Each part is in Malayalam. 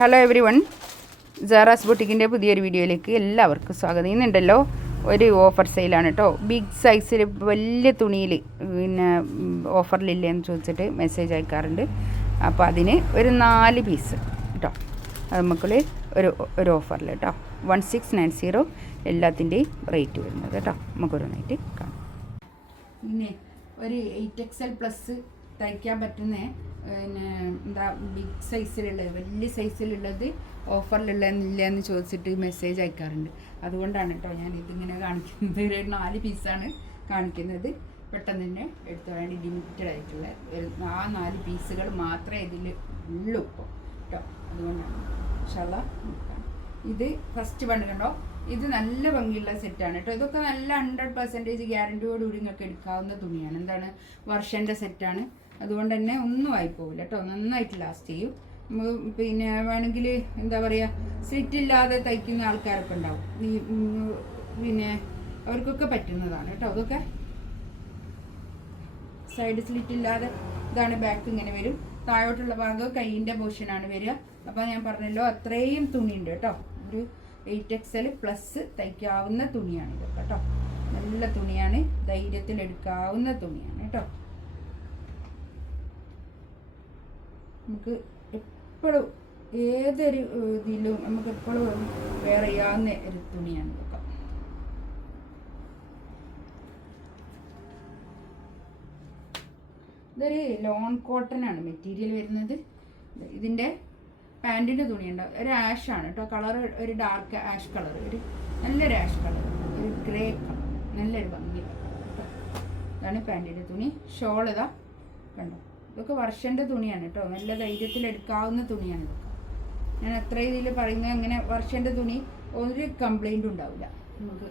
ഹലോ എവരി വൺ ജാറാസ് ബുട്ടിക്കിന്റെ പുതിയൊരു വീഡിയോയിലേക്ക് എല്ലാവർക്കും സ്വാഗതം. ഇന്നുണ്ടല്ലോ ഒരു ഓഫർ സെയിലാണ് കേട്ടോ ബിഗ് സൈസിൽ വലിയ തുണിയിൽ പിന്നെ ഓഫറിലില്ലേ എന്ന് ചോദിച്ചിട്ട് മെസ്സേജ് അയക്കാറുണ്ട്. അപ്പോൾ അതിന് ഒരു നാല് പീസ് കേട്ടോ അത് നമുക്ക് ഒരു ഒരു ഓഫറിൽ കേട്ടോ വൺ സിക്സ് നയൻ സീറോ എല്ലാത്തിന്റെയും റേറ്റ് വരുന്നത് കേട്ടോ നൈറ്റ് കാണാം. പിന്നെ ഒരു എയ്റ്റ് എക്സ് എൽ പ്ലസ് തയ്ക്കാൻ പറ്റുന്ന പിന്നെ എന്താ ബിഗ് സൈസിലുള്ളത് വലിയ സൈസിലുള്ളത് ഓഫറിലുള്ള എന്ന് ചോദിച്ചിട്ട് മെസ്സേജ് അയക്കാറുണ്ട്. അതുകൊണ്ടാണ് കേട്ടോ ഞാൻ ഇതിങ്ങനെ കാണിക്കുന്നത്. ഒരു നാല് പീസാണ് കാണിക്കുന്നത്. പെട്ടെന്ന് തന്നെ എടുത്തു വേണ്ടി ലിമിറ്റഡ് ആയിട്ടുള്ള ആ നാല് പീസുകൾ മാത്രമേ ഇതിൽ ഉള്ളൂ ഇപ്പോൾ കേട്ടോ അതുകൊണ്ടാണ്. നോക്കാം. ഇത് ഫസ്റ്റ് വൺ കണ്ടോ? ഇത് നല്ല ഭംഗിയുള്ള സെറ്റാണ് കേട്ടോ ഇതൊക്കെ നല്ല ഹൺഡ്രഡ് പെർസെന്റേജ് ഗ്യാരണ്ടിയോട് കൂടി നിങ്ങൾക്ക് എടുക്കാവുന്ന തുണിയാണ്. എന്താണ്? വർഷന്റെ സെറ്റാണ് അതുകൊണ്ട് തന്നെ ഒന്നും ആയി പോകില്ല കേട്ടോ നന്നായിട്ട് ലാസ്റ്റ് ചെയ്യും. പിന്നെ വേണമെങ്കിൽ എന്താ പറയുക സ്ലിറ്റ് ഇല്ലാതെ തയ്ക്കുന്ന ആൾക്കാരൊക്കെ ഉണ്ടാവും. ഈ പിന്നെ അവർക്കൊക്കെ പറ്റുന്നതാണ് കേട്ടോ അതൊക്കെ സൈഡ് സ്ലിറ്റ് ഇല്ലാതെ ഇതാണ് ബാക്ക് ഇങ്ങനെ വരും. താഴോട്ടുള്ള ഭാഗം കൈയിന്റെ പോർഷനാണ് വരിക. അപ്പോൾ ഞാൻ പറഞ്ഞല്ലോ അത്രയും തുണിയുണ്ട് കേട്ടോ ഒരു എയ്റ്റ് എക്സ് എൽ പ്ലസ് തയ്ക്കാവുന്ന തുണിയാണ് ഇത് കേട്ടോ നല്ല തുണിയാണ്. ധൈര്യത്തിൽ എടുക്കാവുന്ന തുണിയാണ് കേട്ടോ നമുക്ക് എപ്പോഴും ഏതൊരു ഇതിലും നമുക്ക് എപ്പോഴും വെയർ ചെയ്യാവുന്ന ഒരു തുണിയാണ് ഇതൊരു ലോൺ കോട്ടൺ ആണ് മെറ്റീരിയൽ വരുന്നത്. ഇതിന്റെ പാന്റിന്റെ തുണി ഉണ്ടാവും ഒരു ആഷ് ആണ് കേട്ടോ. കളർ ഒരു ഡാർക്ക് ആഷ് കളർ ഒരു നല്ലൊരു ആഷ് കളർ ഒരു ഗ്രേ കളർ നല്ലൊരു ഭംഗി. ഇതാണ് പാന്റിന്റെ തുണി. ഷോൾ ഇതാ. കണ്ടോ? ഇതൊക്കെ വർഷന്റെ തുണിയാണ് കേട്ടോ. നല്ല ധൈര്യത്തിൽ എടുക്കാവുന്ന തുണിയാണ് ഇതൊക്കെ. ഞാൻ അത്ര ഇതിൽ പറയുന്നത് അങ്ങനെ വർഷന്റെ തുണി ഒരു കംപ്ലൈന്റും ഉണ്ടാവില്ല. നമുക്ക്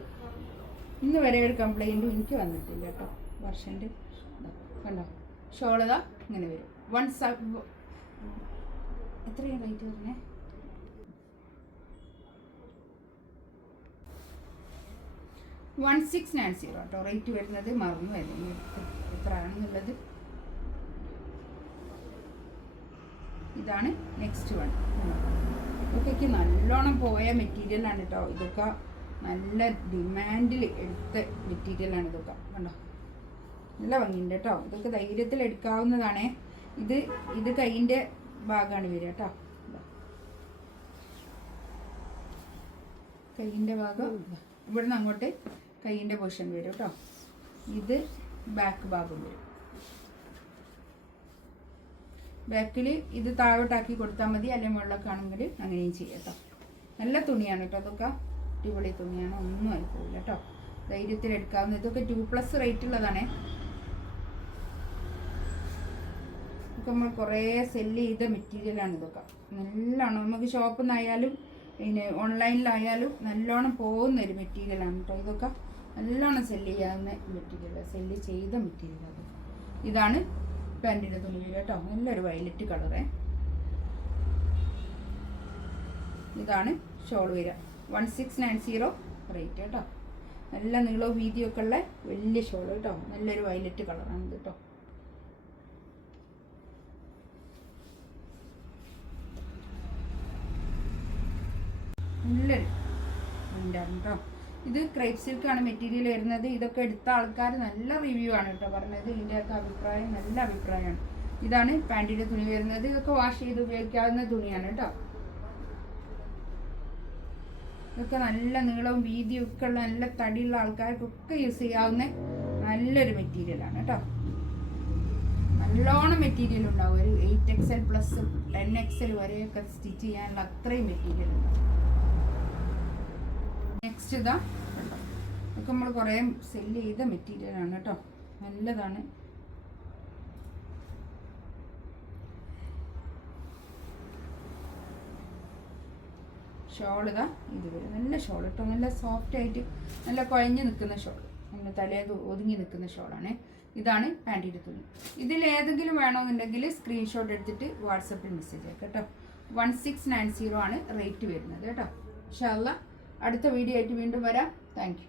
ഇന്ന് വരെ ഒരു കംപ്ലൈന്റും എനിക്ക് വന്നിട്ടില്ല കേട്ടോ. വർഷന്റെ കണ്ടോ? ഷോളത ഇങ്ങനെ വരും. വൺ സബ് എത്രയാണ് റേറ്റ് പറഞ്ഞേ വൺ സിക്സ് നയൻ സീറോ കേട്ടോ. റേറ്റ് വരുന്നത് മറന്നു വരുന്നത് എത്ര ആണെന്നുള്ളത് ഇതാണ് നെക്സ്റ്റ് വൺ ഇതൊക്കെ നല്ലോണം പോയ മെറ്റീരിയലാണ് കേട്ടോ ഇതൊക്കെ നല്ല ഡിമാൻഡിൽ എടുത്ത മെറ്റീരിയലാണ് ഇതൊക്കെ. കണ്ടോ? നല്ല ഭംഗിയുണ്ട് കേട്ടോ ഇതൊക്കെ ധൈര്യത്തിൽ എടുക്കാവുന്നതാണ്. ഇത് ഇത് കൈയിന്റെ ഭാഗമാണ് വരിക കേട്ടോ കൈന്റെ കൈയിന്റെ ഭാഗം. ഇവിടുന്ന് അങ്ങോട്ട് കൈയിന്റെ പൊസിഷൻ വരും കേട്ടോ ഇത് ബാക്ക് ഭാഗം വരും. ബാക്കിൽ ഇത് താഴോട്ടാക്കി കൊടുത്താൽ മതി അല്ലെങ്കിൽ മുകളിലൊക്കെ ആണെങ്കിൽ അങ്ങനെയും ചെയ്യാം കേട്ടോ. നല്ല തുണിയാണ് കേട്ടോ അതൊക്കെ അടിപൊളി തുണിയാണ് ഒന്നും ആയി പോവില്ല കേട്ടോ. ധൈര്യത്തിൽ എടുക്കാവുന്ന ഇതൊക്കെ ടു പ്ലസ് റേറ്റ് ഉള്ളതാണേ. ഇതൊക്കെ നമ്മൾ കുറേ സെല്ല് ചെയ്ത മെറ്റീരിയലാണ് ഇതൊക്കെ. നല്ലോണം നമുക്ക് ഷോപ്പിൽ നിന്നായാലും പിന്നെ ഓൺലൈനിലായാലും നല്ലോണം പോകുന്ന ഒരു മെറ്റീരിയലാണ് കേട്ടോ ഇതൊക്കെ. നല്ലോണം സെല്ല് ചെയ്യാവുന്ന മെറ്റീരിയൽ സെല്ല് ചെയ്ത മെറ്റീരിയലാണ് ഇതാണ് പാന്റിന്റെ തുണി കേട്ടോ. നല്ലൊരു വയലറ്റ് കളറേ. ഇതാണ് ഷോൾ വരിക one six nine zero rate കേട്ടോ. നല്ല നീളവും വീതിയൊക്കെ ഉള്ള വലിയ ഷോൾ കേട്ടോ. നല്ലൊരു വയലറ്റ് കളറാണ് ഇത് കേട്ടോ. നല്ലൊരു ഉണ്ടാകും കേട്ടോ. ഇത് ക്രൈപ്പ് സിൽക്കാണ് മെറ്റീരിയൽ വരുന്നത്. ഇതൊക്കെ എടുത്ത ആൾക്കാർ നല്ല റിവ്യൂ ആണ് കേട്ടോ പറഞ്ഞത്. ഇതിന്റെയൊക്കെ അഭിപ്രായം നല്ല അഭിപ്രായമാണ്. ഇതാണ് പാന്റിന്റെ തുണി വരുന്നത്. ഇതൊക്കെ വാഷ് ചെയ്ത് ഉപയോഗിക്കാവുന്ന തുണിയാണ് കേട്ടോ. ഇതൊക്കെ നല്ല നീളവും വീതിയും ഒക്കെ ഉള്ള നല്ല തടിയുള്ള ആൾക്കാർക്കൊക്കെ യൂസ് ചെയ്യാവുന്ന നല്ലൊരു മെറ്റീരിയലാണ് കേട്ടോ. നല്ലോണം മെറ്റീരിയൽ ഉണ്ടാവും. ഒരു eight X L plus ten X L വരെയൊക്കെ സ്റ്റിച്ച് ചെയ്യാനുള്ള അത്രയും മെറ്റീരിയൽ ഉണ്ടാവും. നെക്സ്റ്റ് ഇതാ. ഇതൊക്കെ നമ്മൾ കുറേ സെല്ല് ചെയ്ത മെറ്റീരിയലാണ് കേട്ടോ. നല്ലതാണ്. ഷോൾ ഇതാ ഇത് വരും നല്ല ഷോൾ കേട്ടോ. നല്ല സോഫ്റ്റ് ആയിട്ട് നല്ല കുഴഞ്ഞ് നിൽക്കുന്ന ഷോൾ. നമ്മൾ തലയത് ഒതുങ്ങി നിൽക്കുന്ന ഷോളാണ്. ഇതാണ് പാന്റിന്റെ തുണി. ഇതിൽ ഏതെങ്കിലും വേണമെന്നുണ്ടെങ്കിൽ സ്ക്രീൻഷോട്ട് എടുത്തിട്ട് വാട്സപ്പിൽ മെസ്സേജ് ആക്കാം കേട്ടോ. വൺ സിക്സ് നയൻ സീറോ ആണ് റേറ്റ് വരുന്നത് കേട്ടോ. ഇൻഷാല്ല അടുത്ത വീഡിയോ ആയിട്ട് വീണ്ടും വരാം. താങ്ക്